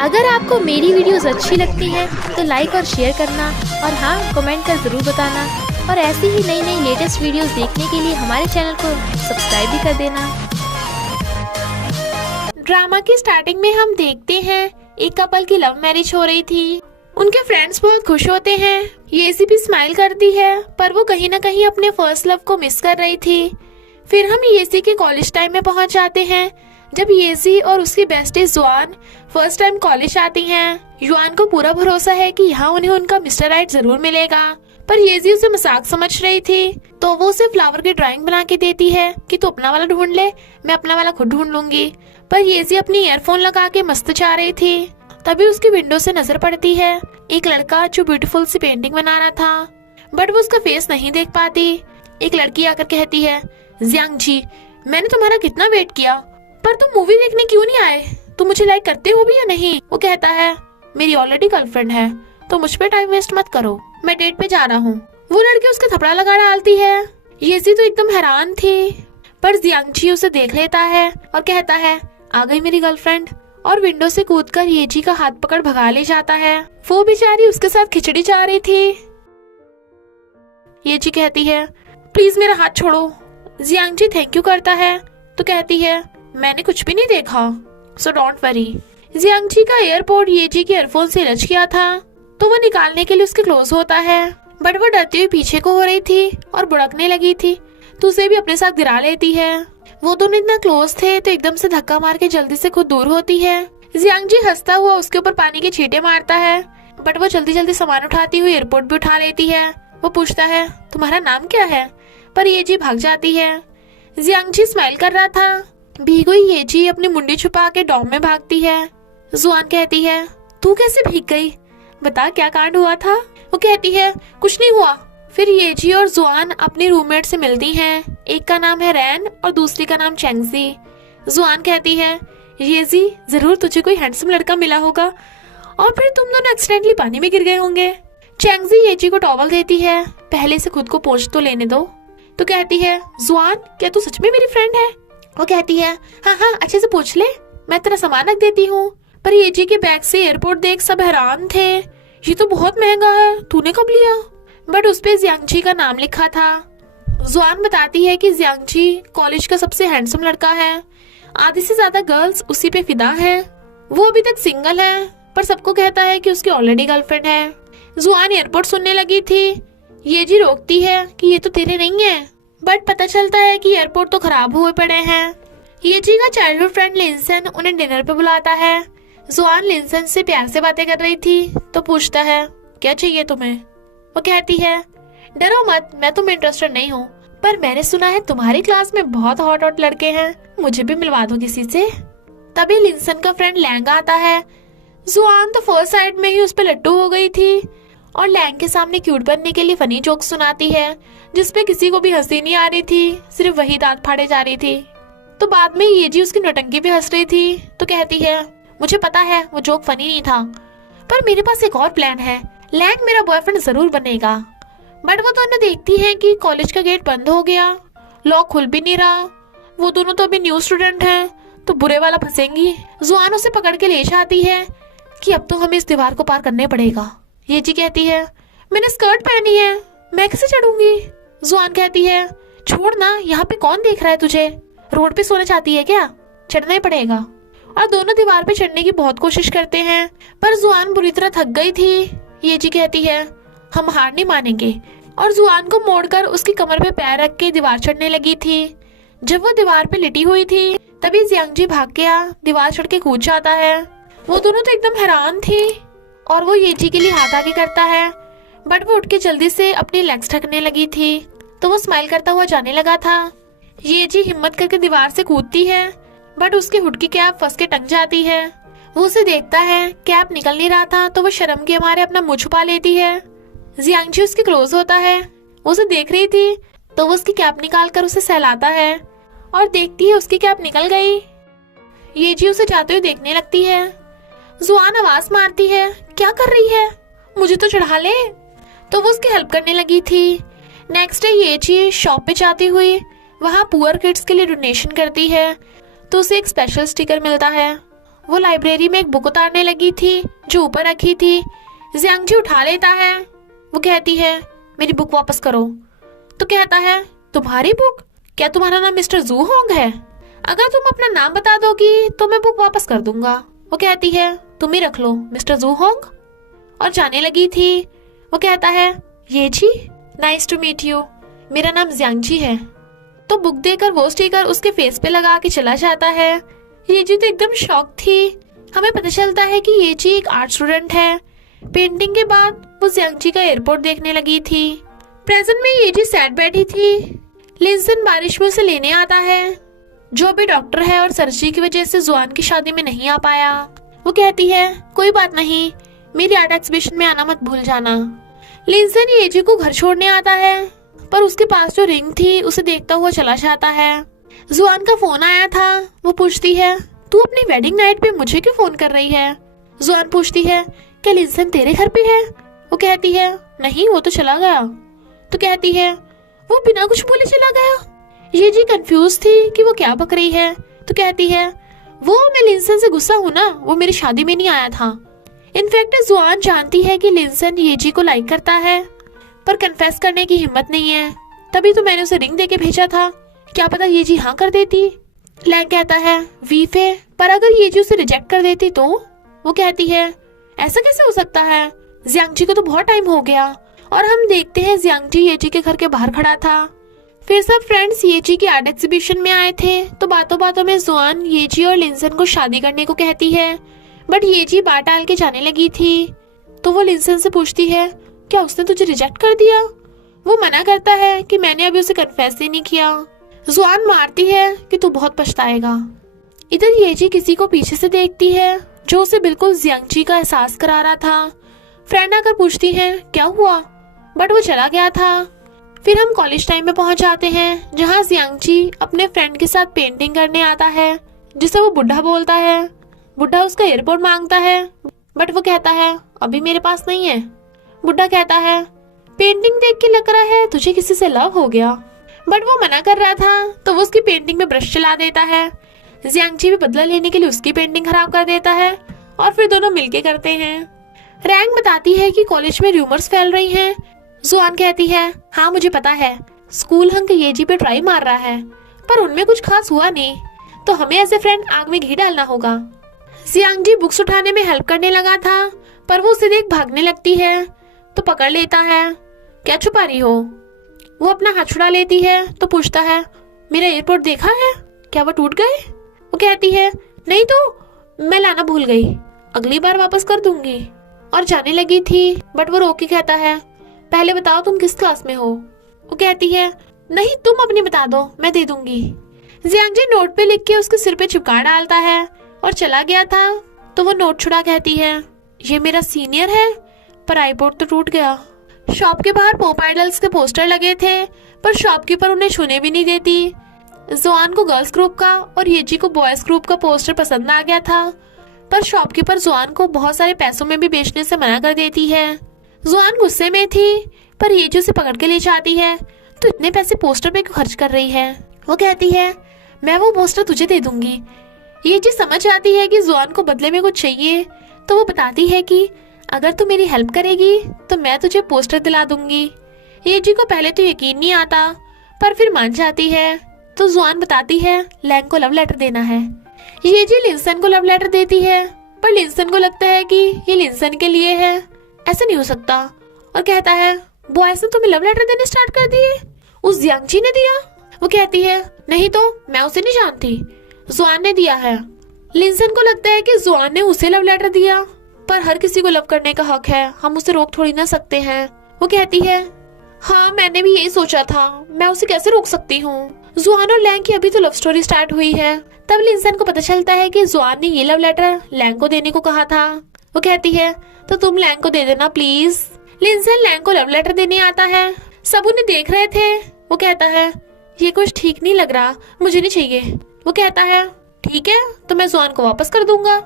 अगर आपको मेरी वीडियोस अच्छी लगती हैं तो लाइक और शेयर करना और हाँ कमेंट कर ज़रूर बताना और ऐसी ही नई नई लेटेस्ट वीडियोस देखने के लिए हमारे चैनल को सब्सक्राइब भी कर देना। ड्रामा की स्टार्टिंग में हम देखते हैं एक कपल की लव मैरिज हो रही थी। उनके फ्रेंड्स बहुत खुश होते हैं। येसी भी स्माइल करती है पर वो कहीं ना कहीं अपने फर्स्ट लव को मिस कर रही थी। फिर हम येसी के कॉलेज टाइम में पहुंच जाते हैं जब येसी और उसकी बेस्टी जुआन फर्स्ट टाइम कॉलेज आती हैं। जुआन को पूरा भरोसा है कि यहाँ उन्हें उनका मिस्टर राइट जरूर मिलेगा, पर येसी उसे मजाक समझ रही थी तो वो उसे फ्लावर की ड्राइंग बना के देती है कि तू अपना वाला ढूंढ ले, मैं अपना वाला खुद ढूंढ लूंगी। पर येसी अपनी ईयरफोन लगा के मस्त जा रही थी। तभी उसकी विंडो से नजर पड़ती है एक लड़का जो ब्यूटीफुल सी पेंटिंग बना रहा था, बट वो उसका फेस नहीं देख पाती। एक लड़की आकर कहती है, जियांग जी मैंने तुम्हारा कितना वेट किया पर तुम मूवी देखने क्यों नहीं आए, तुम मुझे लाइक करते हो भी या नहीं। वो कहता है मेरी ऑलरेडी गर्लफ्रेंड है तो मुझ पे टाइम वेस्ट मत करो, मैं डेट पे जा रहा हूँ। वो लड़की उसके थपड़ा लगा डालती है। येसी तो एकदम हैरान थी पर जियांग जी उसे देख लेता है और कहता है आ गई मेरी गर्लफ्रेंड, और विंडो से कूदकर येजी का हाथ पकड़ भगा ले जाता है। वो बेचारी उसके साथ खिचड़ी जा रही थी। येजी कहती है प्लीज मेरा हाथ छोड़ो। जियांग जी थैंक यू करता है तो कहती है मैंने कुछ भी नहीं देखा, सो डोंट वरी। जियांग जी का एयरपोर्ट येजी के ईयरफोन से रच गया था तो वो निकालने के लिए उसके क्लोज होता है, बट वो डरती हुई पीछे को हो रही थी और बुड़कने लगी थी तो उसे भी अपने साथ गिरा लेती है। वो दोनों इतना क्लोज थे तो एकदम से धक्का मार के जल्दी से खुद दूर होती है। जियांग जी हंसता हुआ उसके ऊपर पानी के छींटे मारता है, बट वो जल्दी जल्दी सामान उठाती हुई एयरपोर्ट भी उठा लेती है। वो पूछता है तुम्हारा नाम क्या है, पर येजी भाग जाती है। जियांग जी स्माइल कर रहा था। भीगी हुई येजी अपनी मुंडी छुपा के डॉम में भागती है। जुआन कहती है तू कैसे भीग गई, बता क्या कांड हुआ था। वो कहती है कुछ नहीं हुआ। फिर येजी और जुआन अपने रूममेट से मिलती हैं। एक का नाम है रैन और दूसरी का नाम चेंगजी। जुआन कहती है येजी जरूर तुझे कोई हैंडसम लड़का मिला होगा और फिर तुम दोनों एक्सीडेंटली पानी में गिर गए होंगे। चेंगजी येजी को टॉवल देती है, पहले से खुद को पोंछ तो लेने दो। तो कहती है जुआन क्या तू सच में मेरी फ्रेंड है। वो कहती है हाँ हाँ अच्छे से पूछ ले, मैं तेरा सामान रख देती हूँ। पर येजी के बैग से एयरपोर्ट देख सब हैरान थे। ये तो बहुत महंगा है, तूने कब लिया। बट उसपे जियांग जी का नाम लिखा था। जुआन बताती है कि जियांग जी कॉलेज का सबसे हैंडसम लड़का है, आधी से ज्यादा गर्ल्स उसी पे फिदा हैं। वो अभी तक सिंगल है पर सबको कहता है कि उसकी ऑलरेडी गर्लफ्रेंड है। जुआन एयरपोर्ट सुनने लगी थी। येजी रोकती है कि ये तो तेरे नहीं है, बट पता चलता है कि एयरपोर्ट तो खराब हुए पड़े हैं। येजी का चाइल्डहुड फ्रेंड लिंसन उन्हें डिनर पे बुलाता है। जुआन लिंसन से प्यार से बातें कर रही थी तो पूछता है क्या चाहिए तुम्हें। वो कहती है डरो मत, मैं तुम्हें इंटरेस्टेड नहीं हूँ, पर मैंने सुना है तुम्हारी क्लास में बहुत हॉट हॉट लड़के हैं, मुझे भी मिलवा दो किसी से। तभी लिंसन का फ्रेंड लैंग आता है। जुआन तो फर्स्ट साइड में ही उस पर लट्टू हो गई थी और लैंग के सामने क्यूट बनने के लिए फनी जोक सुनाती है जिसपे किसी को भी हंसी नहीं आ रही थी, सिर्फ वही दांत फाड़े जा रही थी। तो बाद में येजी उसकी नौटंकी पे हंस रही थी तो कहती है मुझे पता है वो जोक फनी नहीं था, पर मेरे पास एक और प्लान है, लैंग मेरा बॉयफ्रेंड जरूर बनेगा। बट वो दोनों देखती हैं कि कॉलेज का गेट बंद हो गया, लॉक खुल भी नहीं रहा। वो दोनों तो अभी न्यू स्टूडेंट हैं तो बुरे वाला फंसेंगी। जुआन उसे पकड़ के ले जाती है कि अब तो हमें इस दीवार को पार करना पड़ेगा। येजी कहती है मैंने स्कर्ट पहनी है, मैं कैसे चढ़ूंगी। जुआन कहती है छोड़ ना, यहाँ पे कौन देख रहा है तुझे, रोड पे सोना चाहती है क्या, चढ़ना ही पड़ेगा। और दोनों दीवार पे चढ़ने की बहुत कोशिश करते हैं पर जुआन बुरी तरह थक गई थी। येजी कहती है हम हार नहीं मानेंगे और जुआन को मोड़कर उसकी कमर पे पैर रख के दीवार चढ़ने लगी थी। जब वो दीवार पे लिटी हुई थी तभी जियांग जी भाग गया, दीवार चढ़ के कूद जाता है। वो दोनों तो एकदम हैरान थी और वो येजी के लिए हाथ आगे करता है, बट वो उठ के जल्दी से अपनी लेग्स ढकने लगी थी तो वो स्माइल करता हुआ जाने लगा था। येजी हिम्मत करके दीवार से कूदती है बट उसके हुड की कैप फंस के टंग जाती है। वो उसे देखता है, कैप निकल नहीं रहा था तो वो शर्म के मारे अपना मुंह छुपा लेती है। जियांग जी उसके क्लोज होता है, वो उसे देख रही थी तो वो उसकी कैप निकाल कर उसे सहलाता है और देखती है उसकी कैप निकल गई। येजी उसे जाते हुए देखने लगती है। जुआन आवाज मारती है क्या कर रही है, मुझे तो चढ़ा ले। तो वो उसकी हेल्प करने लगी थी। नेक्स्ट डे येजी शॉप पे जाती हुई वहाँ पुअर किड्स के लिए डोनेशन करती है तो उसे एक स्पेशल स्टिकर मिलता है। वो लाइब्रेरी में एक बुक उतारने लगी थी जो ऊपर रखी थी। जियांगजी उठा लेता है। वो कहती है मेरी बुक वापस करो। तो कहता है तुम्हारी बुक? क्या तुम्हारा नाम मिस्टर जू होंग है? अगर तुम अपना नाम बता दोगी तो मैं बुक वापस कर दूंगा। वो कहती है तुम ही रख लो मिस्टर जू होंग, और जाने लगी थी। वो कहता है ये जी, नाइस टू मीट यू, मेरा नाम जियांगजी है। तो बुक देकर वो स्टिकर उसके फेस पे लगा के चला जाता है। ये जी तो एकदम शॉक थी। हमें पता चलता है कि ये जी एक आर्ट स्टूडेंट है। पेंटिंग के बाद वो जियांगजी का एयरपोर्ट देखने लगी थी। प्रेजेंट में ये जी सैड बैठी थी। लिंसन बारिश में उसे लेने आता है, जो अभी डॉक्टर है और सर्जरी की वजह से जुआन की शादी में नहीं आ पाया। वो कहती है कोई बात नहीं, मेरी आर्ट एग्जीबिशन में आना मत भूल जाना। लिंसन येजी को घर छोड़ने आता है, पर उसके पास जो रिंग थी उसे देखता हुआ चला जाता है। जुआन का फोन आया था। वो पूछती है तू अपनी वेडिंग नाइट पे मुझे क्यों फोन कर रही है? जुआन पूछती है क्या लिंसन तेरे घर पे है? वो कहती है नहीं, वो तो चला गया। तो कहती है वो बिना कुछ बोले चला गया। ये जी कंफ्यूज थी कि वो क्या बक रही है। तो कहती है वो मैं लिंसन से गुस्सा हूँ ना, वो मेरी शादी में नहीं आया था। इनफैक्ट जुआन जानती है कि लिंसन येजी को लाइक करता है, पर कन्फेस करने की हिम्मत नहीं है। तभी तो मैंने उसे रिंग देके भेजा था, क्या पता येजी हाँ कर देती। लैंग कहता है वीफे, पर अगर येजी उसे रिजेक्ट कर देती तो? वो कहती है ऐसा कैसे हो सकता है, जियांगजी को तो बहुत टाइम हो गया। और हम देखते हैं जियांगजी येजी के घर के बाहर खड़ा था। फिर सब फ्रेंड्स येजी की आर्ट एग्जीबिशन में आए थे, तो बातों बातों में जुआन येजी और लिंसन को शादी करने को कहती है, बट येजी बात टाल के जाने लगी थी। तो वो लिंसन से पूछती है क्या उसने तुझे रिजेक्ट कर दिया? वो मना करता है कि मैंने अभी उसे कन्फेस ही नहीं किया। जुआन मारती है कि तू बहुत पछताएगा। इधर येजी किसी को पीछे से देखती है जो उसे बिल्कुल जियांगजी का एहसास करा रहा था। फ्रेंड आकर पूछती है क्या हुआ, बट वो चला गया था। फिर हम कॉलेज टाइम में पहुंच जाते हैं, जहां जियांगजी अपने फ्रेंड के साथ पेंटिंग करने आता है, जिसे वो बुढ़ा बोलता है। बुढ़ा उसका एयरपोर्ट मांगता है, बट वो कहता है अभी मेरे पास नहीं है। बुढ़ा कहता है पेंटिंग देख के लग रहा है तुझे किसी से लव हो गया, बट वो मना कर रहा था, तो वो उसकी पेंटिंग में ब्रश चला देता है। जियांगजी भी बदला लेने के लिए उसकी पेंटिंग खराब कर देता है, और फिर दोनों मिलके करते हैं। रैंग बताती है कि कॉलेज में रूमर्स फैल रही हैं। जुआन कहती है हाँ मुझे पता है, स्कूल हंक येजी पे ट्राई मार रहा है, पर उनमें कुछ खास हुआ नहीं, तो हमें एज ए फ्रेंड आग में घी डालना होगा। जियांगजी बुक्स उठाने में हेल्प करने लगा था, पर वो उसे देख भागने लगती है, तो पकड़ लेता है। क्या छुपा रही हो? वो अपना हाथ छुड़ा लेती है, तो पूछता है मेरा एयरपोर्ट देखा है, क्या वो टूट गए? वो कहती है नहीं, तो मैं लाना भूल गई, अगली बार वापस कर दूंगी। और जाने लगी थी, बट वो रोक के कहता है पहले बताओ तुम किस क्लास में हो? वो कहती है नहीं, तुम अपनी बता दो, मैं दे दूंगी। जियांगजी नोट पे लिख के उसके सिर पे चिपका डालता है और चला गया था। तो वो नोट छुड़ा कहती है ये मेरा सीनियर है, पर आईपोर्ट तो टूट गया। शॉप के बाहर पॉप आइडल्स के पोस्टर लगे थे, पर शॉपकीपर उन्हें छूने भी नहीं देती। जुआन को गर्ल्स ग्रुप का और येजी को बॉयज ग्रुप का पोस्टर पसंद आ गया था, पर शॉपकीपर जुआन को बहुत सारे पैसों में भी बेचने से मना कर देती है। जुआन गुस्से में थी, पर येजी उसे पकड़ के ले जाती है। तो इतने पैसे पोस्टर पे क्यों खर्च कर रही है? वो कहती है मैं वो पोस्टर तुझे दे दूंगी। येजी समझ आती है कि जुआन को बदले में कुछ चाहिए, तो वो बताती है कि अगर तू मेरी हेल्प करेगी तो मैं तुझे पोस्टर दिला दूंगी। येजी को पहले तो यकीन नहीं आता, पर फिर मान जाती है। तो जुआन बताती है लैंग को लव लेटर देना है। येजी लिंसन को लव लेटर देती है, पर लिंसन को लगता है कि ये लिंसन के लिए है, ऐसा नहीं हो सकता, और कहता है बॉयज ने तुम्हें लव लेटर देने स्टार्ट कर दिए, उस जियांगजी ने दिया? वो कहती है नहीं, तो मैं उसे नहीं जानती, जुआन ने दिया है। लिंसन को लगता है कि जुआन ने उसे लव लेटर दिया, पर हर किसी को लव करने का हक है, हम उसे रोक थोड़ी ना सकते हैं। वो कहती है हाँ मैंने भी यही सोचा था, मैं उसे कैसे रोक सकती हूँ। जुआन और लैंग की अभी तो लव स्टोरी स्टार्ट हुई है। तब लिंसन को पता चलता है कि जुआन ने ये लव लेटर लैंग को देने को कहा था। वो कहती है तो तुम लैंग को दे देना प्लीज। लिंसन लैंग को लव लेटर देने आता है, सब उन्हें देख रहे थे। वो कहता है ये कुछ ठीक नहीं लग रहा, मुझे नहीं चाहिए। वो कहता है ठीक है, तो मैं जुआन को वापस कर दूंगा।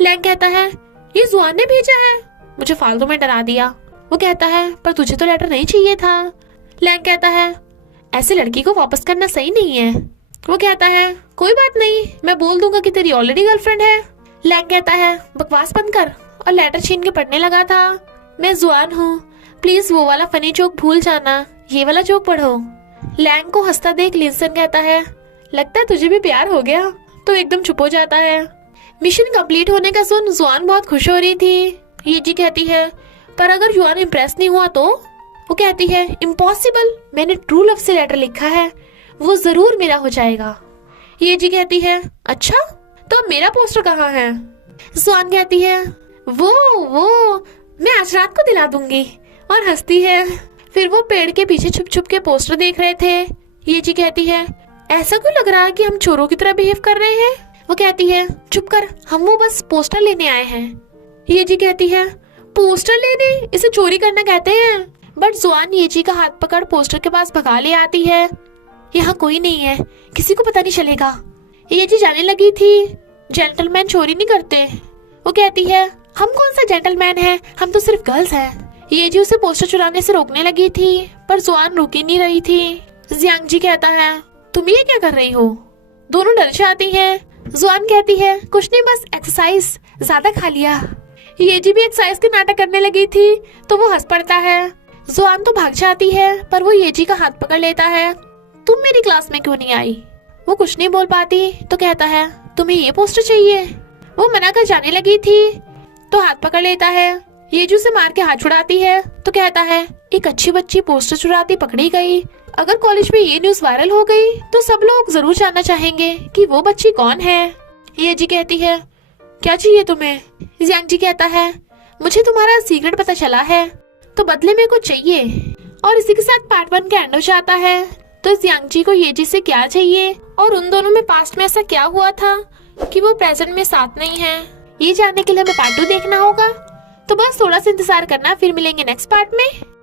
लैंग कहता है ये जुआन ने भेजा है, मुझे फालतू में डरा दिया। वो कहता है पर तुझे तो लेटर नहीं चाहिए था। लैंग कहता है ऐसे लड़की को वापस करना सही नहीं है। वो कहता है कोई बात नहीं, मैं बोल दूंगा कि तेरी ऑलरेडी गर्लफ्रेंड है। लैंग कहता है बकवास बंद कर और लेटर छीन के पढ़ने लगा था। मैं जुआन हूँ, प्लीज वो वाला फनी जोक भूल जाना, ये वाला जोक पढ़ो। लैंग को हंसता देख लिंसन कहता है लगता है तुझे भी प्यार हो गया, तो एकदम चुप हो जाता है। मिशन कंप्लीट होने का सुन जुआन बहुत खुश हो रही थी। ये जी कहती है पर अगर जुआन इम्प्रेस नहीं हुआ तो? वो कहती है इम्पॉसिबल, मैंने ट्रू लव से लेटर लिखा है, वो जरूर मेरा हो जाएगा। ये जी कहती है अच्छा, तो अब मेरा पोस्टर कहाँ है? जुआन कहती है वो मैं आज रात को दिला दूंगी, और हंसती है। फिर वो पेड़ के पीछे छुप छुप के पोस्टर देख रहे थे। ये जी कहती है ऐसा क्यों लग रहा है कि हम चोरों की तरह बिहेव कर रहे हैं? वो कहती है चुप कर, हम वो बस पोस्टर लेने आए हैं। ये जी कहती है पोस्टर लेने, इसे चोरी करना कहते हैं। बट जुआन ये जी का हाथ पकड़ पोस्टर के पास भगा ले आती है। यहाँ कोई नहीं है, किसी को पता नहीं चलेगा। ये जी जाने लगी थी, जेंटलमैन चोरी नहीं करते। वो कहती है हम कौन सा जेंटलमैन है, हम तो सिर्फ गर्ल्स हैं। ये जी उसे पोस्टर चुराने से रोकने लगी थी, पर जुआन रुक ही नहीं रही थी। जियांग जी कहता है तुम ये क्या कर रही हो? दोनों डर जाती हैं। जुआन कहती है कुछ नहीं, बस एक्सरसाइज, ज्यादा खा लिया। ये जी भी एक्सरसाइज के नाटक करने लगी थी, तो वो हंस पड़ता है। जुआन तो भाग जाती है, पर वो ये जी का हाथ पकड़ लेता है। तुम मेरी क्लास में क्यों नहीं आई? वो कुछ नहीं बोल पाती, तो कहता है तुम्हें ये पोस्टर चाहिए? वो मना कर जाने लगी थी, तो हाथ पकड़ लेता है। ये जो उसे मार के हाथ छुड़ाती है, तो कहता है एक अच्छी बच्ची पोस्टर चुराती पकड़ी गई। अगर कॉलेज में ये न्यूज वायरल हो गई तो सब लोग जरूर जानना चाहेंगे कि वो बच्ची कौन है। ये जी कहती है क्या चाहिए तुम्हें? जियांग जी कहता है मुझे तुम्हारा सीक्रेट पता चला है, तो बदले में कुछ चाहिए। और इसी के साथ पार्ट 1 का एंड हो जाता है। तो जियांग जी को ये जी से क्या चाहिए, और उन दोनों में पास्ट में ऐसा क्या हुआ था कि वो प्रेजेंट में साथ नहीं है, ये जानने के लिए हमें पार्ट 2 देखना होगा। तो बस थोड़ा सा इंतजार करना, फिर मिलेंगे नेक्स्ट पार्ट में।